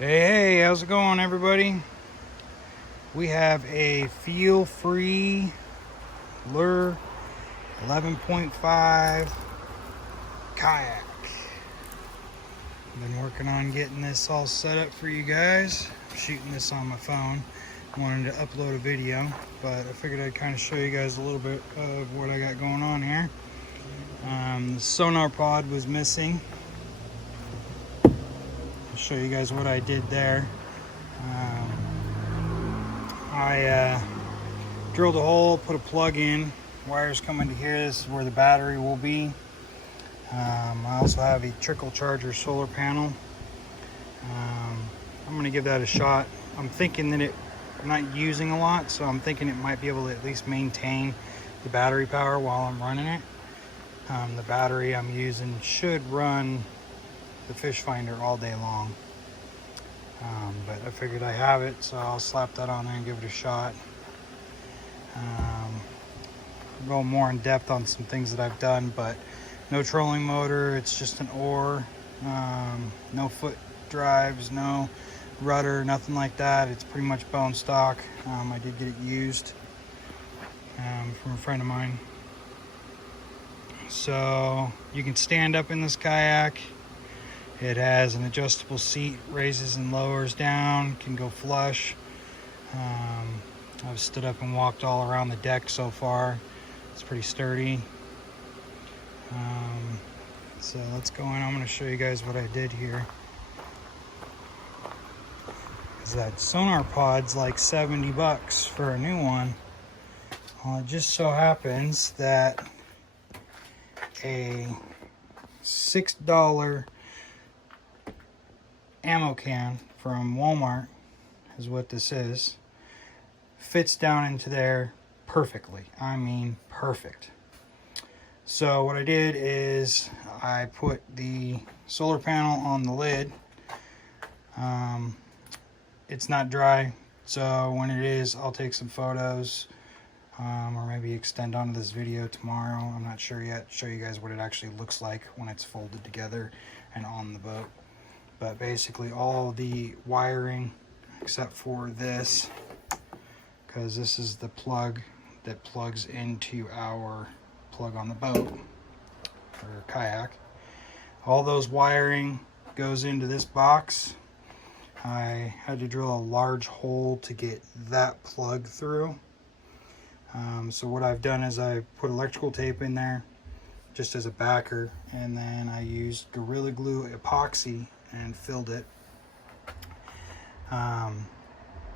Hey, how's it going, everybody? We have a feel-free lure 11.5 kayak. Been working on getting this all set up for you guys. I'm shooting this on my phone. Wanted to upload a video, but I figured I'd kind of show you guys a little bit of what I got going on here. The sonar pod was missing. I'll show you guys what I did there. I drilled a hole, put a plug in, wires coming to here. This is where the battery will be. I also have a trickle charger solar panel. I'm going to give that a shot. I'm thinking that I'm not using a lot, so I'm thinking it might be able to at least maintain the battery power while I'm running it. The battery I'm using should run the fish finder all day long. But I figured I have it, so I'll slap that on there and give it a shot. Go more in depth on some things that I've done, but no trolling motor, it's just an oar, no foot drives, no rudder, nothing like that. It's pretty much bone stock. I did get it used from a friend of mine. So you can stand up in this kayak. It has an adjustable seat, raises and lowers down, can go flush. I've stood up and walked all around the deck so far. It's pretty sturdy. So let's go in. I'm going to show you guys what I did here. Is that sonar pod's like 70 bucks for a new one. Well, it just so happens that a $6 ammo can from Walmart is what this is. Fits down into there perfectly. I mean perfect. So what I did is I put the solar panel on the lid. It's not dry, so when it is, I'll take some photos, or maybe extend onto this video tomorrow. I'm not sure yet. Show you guys what it actually looks like when it's folded together and on the boat. But basically all the wiring, except for this, because this is the plug that plugs into our plug on the boat or kayak. All those wiring goes into this box. I had to drill a large hole to get that plug through. So what I've done is I put electrical tape in there just as a backer, and then I used Gorilla Glue epoxy and filled it.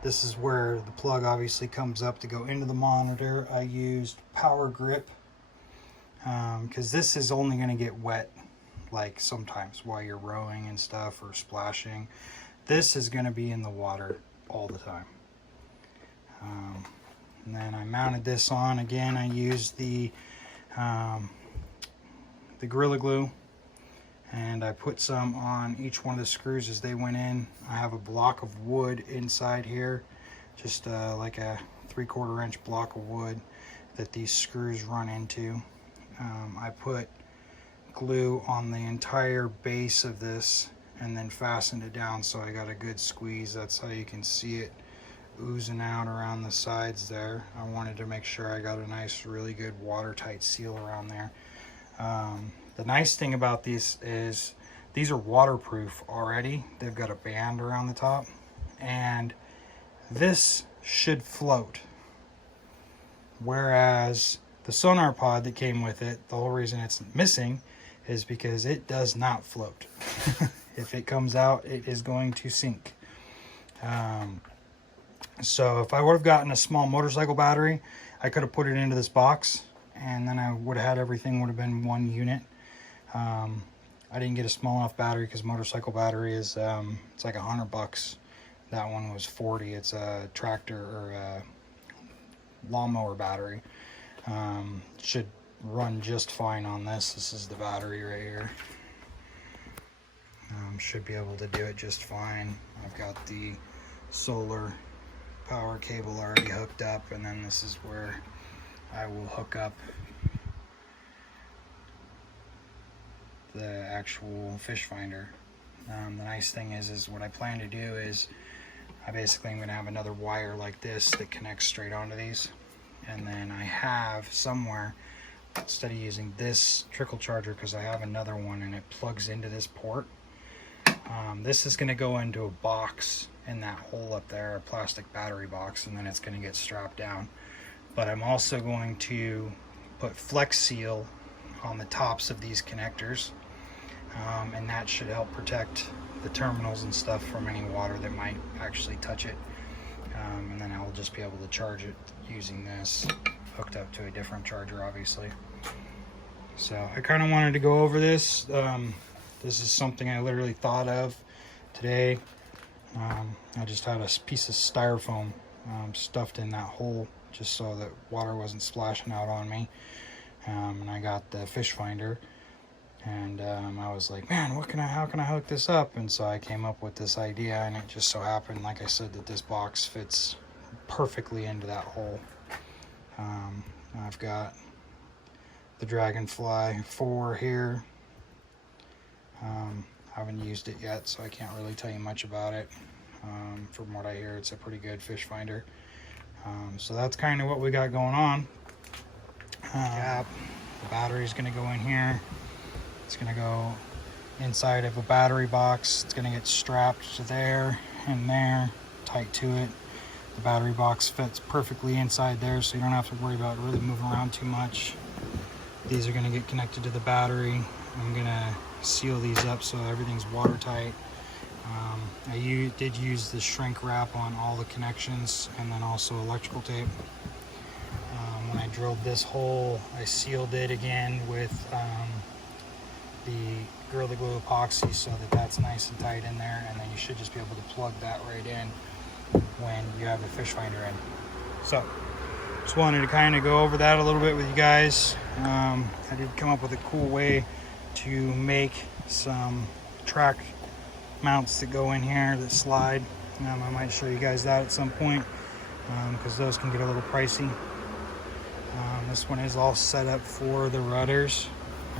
This is where the plug obviously comes up to go into the monitor. I used Power Grip because this is only going to get wet like sometimes while you're rowing and stuff or splashing. This is going to be in the water all the time. And then I mounted this on. Again, I used the Gorilla Glue, and I put some on each one of the screws as they went in. I have a block of wood inside here, just like a 3/4 inch block of wood that these screws run into. I put glue on the entire base of this and then fastened it down so I got a good squeeze. That's how you can see it oozing out around the sides there. I wanted to make sure I got a nice, really good watertight seal around there. The nice thing about these is these are waterproof already. They've got a band around the top, and this should float. Whereas the sonar pod that came with it, the whole reason it's missing is because it does not float. If it comes out, it is going to sink. So if I would have gotten a small motorcycle battery, I could have put it into this box, and then I would have had everything would have been one unit. I didn't get a small enough battery because motorcycle battery is it's like $100. That one was 40. It's a tractor or a lawnmower battery. Should run just fine on this. This is the battery right here. Should be able to do it just fine. I've got the solar power cable already hooked up, and then this is where I will hook up the actual fish finder. The nice thing is what I plan to do is I basically am going to have another wire like this that connects straight onto these, and then I have somewhere, instead of using this trickle charger, because I have another one and it plugs into this port, this is going to go into a box in that hole up there, a plastic battery box, and then it's going to get strapped down. But I'm also going to put Flex Seal on the tops of these connectors, and that should help protect the terminals and stuff from any water that might actually touch it. And then I'll just be able to charge it using this hooked up to a different charger, obviously. So I kind of wanted to go over this. This is something I literally thought of today. I just had a piece of styrofoam stuffed in that hole just so that water wasn't splashing out on me. And I got the fish finder, and I was like, man, how can I hook this up? And so I came up with this idea, and it just so happened, like I said, that this box fits perfectly into that hole. I've got the Dragonfly 4 here. I haven't used it yet, so I can't really tell you much about it. From what I hear, it's a pretty good fish finder. So that's kind of what we got going on. The battery's going to go in here. It's going to go inside of a battery box. It's going to get strapped to there and there, tight to it. The battery box fits perfectly inside there, so you don't have to worry about really moving around too much. These are going to get connected to the battery. I'm going to seal these up so everything's watertight. I did use the shrink wrap on all the connections, and then also electrical tape. When I drilled this hole, I sealed it again with the Gorilla Glue epoxy so that that's nice and tight in there, and then you should just be able to plug that right in when you have the fish finder in. So just wanted to kind of go over that a little bit with you guys. I did come up with a cool way to make some track mounts that go in here that slide. I might show you guys that at some point, because those can get a little pricey. This one is all set up for the rudders,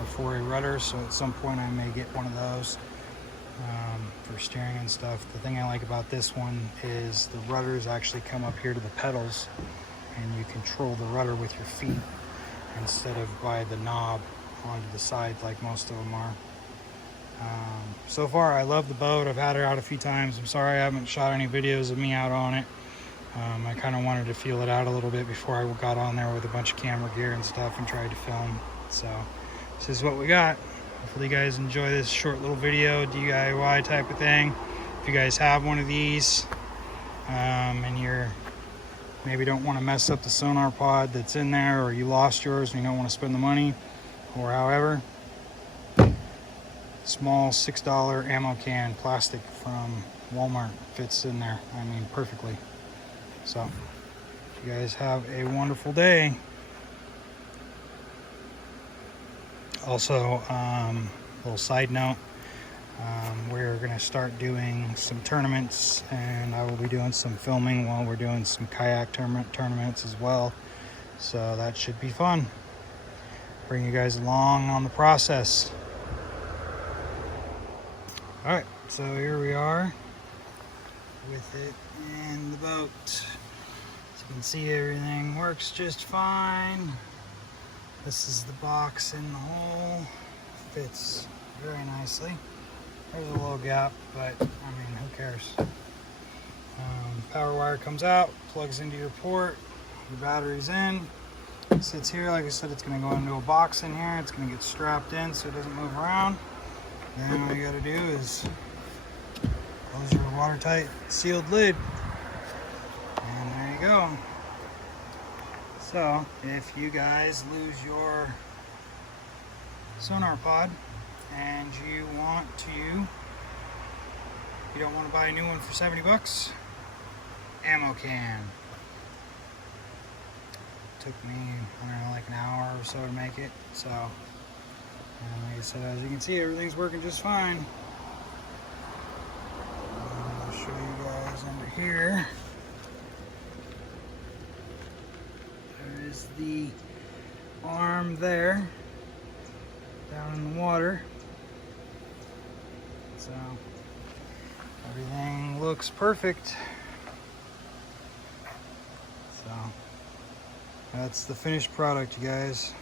or for a rudder, so at some point I may get one of those for steering and stuff. The thing I like about this one is the rudders actually come up here to the pedals, and you control the rudder with your feet instead of by the knob onto the side like most of them are. So far I love the boat. I've had it out a few times. I'm sorry I haven't shot any videos of me out on it. I kind of wanted to feel it out a little bit before I got on there with a bunch of camera gear and stuff and tried to film. So this is what we got. Hopefully you guys enjoy this short little video, DIY type of thing. If you guys have one of these and you're maybe don't want to mess up the sonar pod that's in there, or you lost yours and you don't want to spend the money, or however, small $6 ammo can, plastic from Walmart, fits in there, I mean, perfectly. So you guys have a wonderful day. Also, little side note, we're going to start doing some tournaments, and I will be doing some filming while we're doing some kayak tournaments as well. So that should be fun. Bring you guys along on the process. Alright, so here we are with it in the boat. As you can see, everything works just fine. This is the box in the hole. Fits very nicely. There's a little gap, but I mean, who cares? Power wire comes out, plugs into your port, your battery's in. It sits here. Like I said, it's going to go into a box in here. It's going to get strapped in so it doesn't move around. Then all you got to do is close your watertight sealed lid, and there you go. So if you guys lose your sonar pod and you don't want to buy a new one for 70 bucks, ammo can. Took me, I don't know, like an hour or so to make it. So, and like I said, as you can see, everything's working just fine. I'll show you guys under here. There is the arm there, down in the water. So Everything looks perfect. So that's the finished product, you guys.